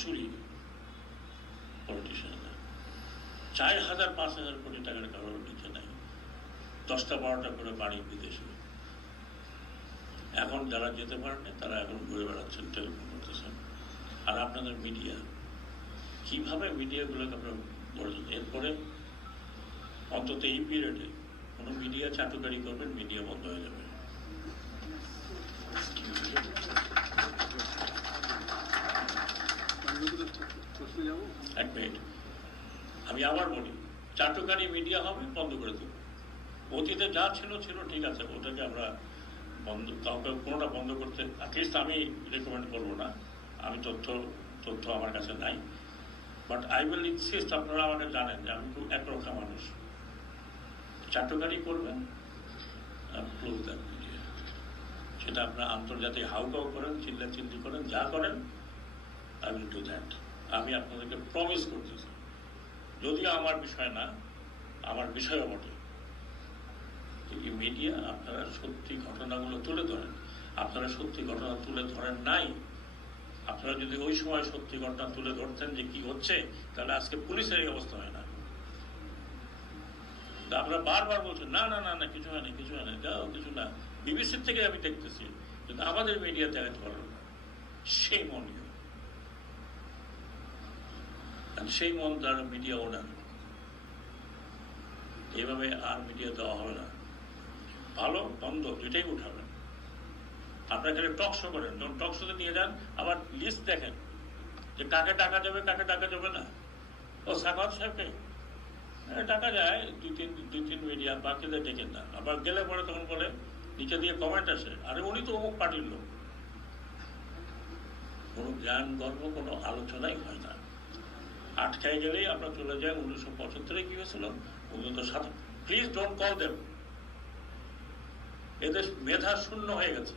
চুরি পলিটিশিয়ানরা, 4,000-5,000 কোটি টাকার কারোর নিচে নাই, 10টা-12টা করে বাড়ি বিদেশে। এখন যারা যেতে পারেন তারা এখন ঘুরে বেড়াচ্ছেন, টেলিফোন করতেছেন। আর আপনাদের মিডিয়া, কিভাবে মিডিয়াগুলোকে আপনারা বলছেন, এরপরে অন্তত এই পিরিয়ডে কোনো মিডিয়া চাটুকারি করবেন, মিডিয়া বন্ধ হয়ে যাবে। এক মিনিট, আমি আবার বলি, চাটুকারি মিডিয়া হবে, বন্ধ করে দেব। অতীতে যা ছিল ছিল, ঠিক আছে, ওটাকে আমরা বন্ধ, কাউকে কোনোটা বন্ধ করতে অ্যাটলিস্ট আমি রেকমেন্ড করবো না। আমি তথ্য আমার কাছে নাই, বাট আই উইল ইনসিস্ট, আপনারা আমাকে জানেন যে আমি খুব একরক্ষা মানুষ। চাটুকারি করবেন, ক্লোজ দ্যাট মিডিয়া। সেটা আপনারা আন্তর্জাতিক হাউকাউ করেন, চিল্লাচিল্লি করেন, যা করেন, আই উইল ডু দ্যাট। আমি আপনাদেরকে প্রমিস করতেছি, যদিও আমার বিষয় না, আমার বিষয়ও বটে, এই মিডিয়া আপনারা সত্যি ঘটনাগুলো তুলে ধরেন। আপনারা সত্যি ঘটনা তুলে ধরেন নাই। আপনারা যদি ওই সময় সত্যি ঘটনা তুলে ধরতেন যে কি হচ্ছে, তাহলে আজকে পুলিশের এই অবস্থা হয় না। আপনারা বারবার বলছেন না না না না, কিছু হয় না, কিছু হয় না, যাও কিছু না। বিবিসির থেকে আমি দেখতেছি, কিন্তু আমাদের মিডিয়া দেখাতে পারল না। সেই মন, সেই মন যারা মিডিয়া ওনার, এইভাবে আর মিডিয়া দেওয়া হবে না। ভালো বন্ধ, এটাই উঠাবেন। আপনারা খালি টক শো করেন, যখন টক শোতে নিয়ে যান, আবার লিস্ট দেখেন যে কাকে টাকা যাবে, কাকে টাকা যাবে না। ও সাখাওয়াত সাহেবকে টাকা যায় দুই তিন মিডিয়া, বাকিদের ডেকেন না। আবার গেলে পরে তখন বলে, নিচে দিয়ে কমেন্ট আসে, আরে উনি তো অমুক পার্টির লোক। কোনো জ্ঞান গর্ব, কোনো আলোচনাই হয় না। আটকায় গেলেই আমরা চলে যাই 1975-এ কি হয়েছিল, 1907। Please don't call them. এদের মেধা শূন্য হয়ে গেছে।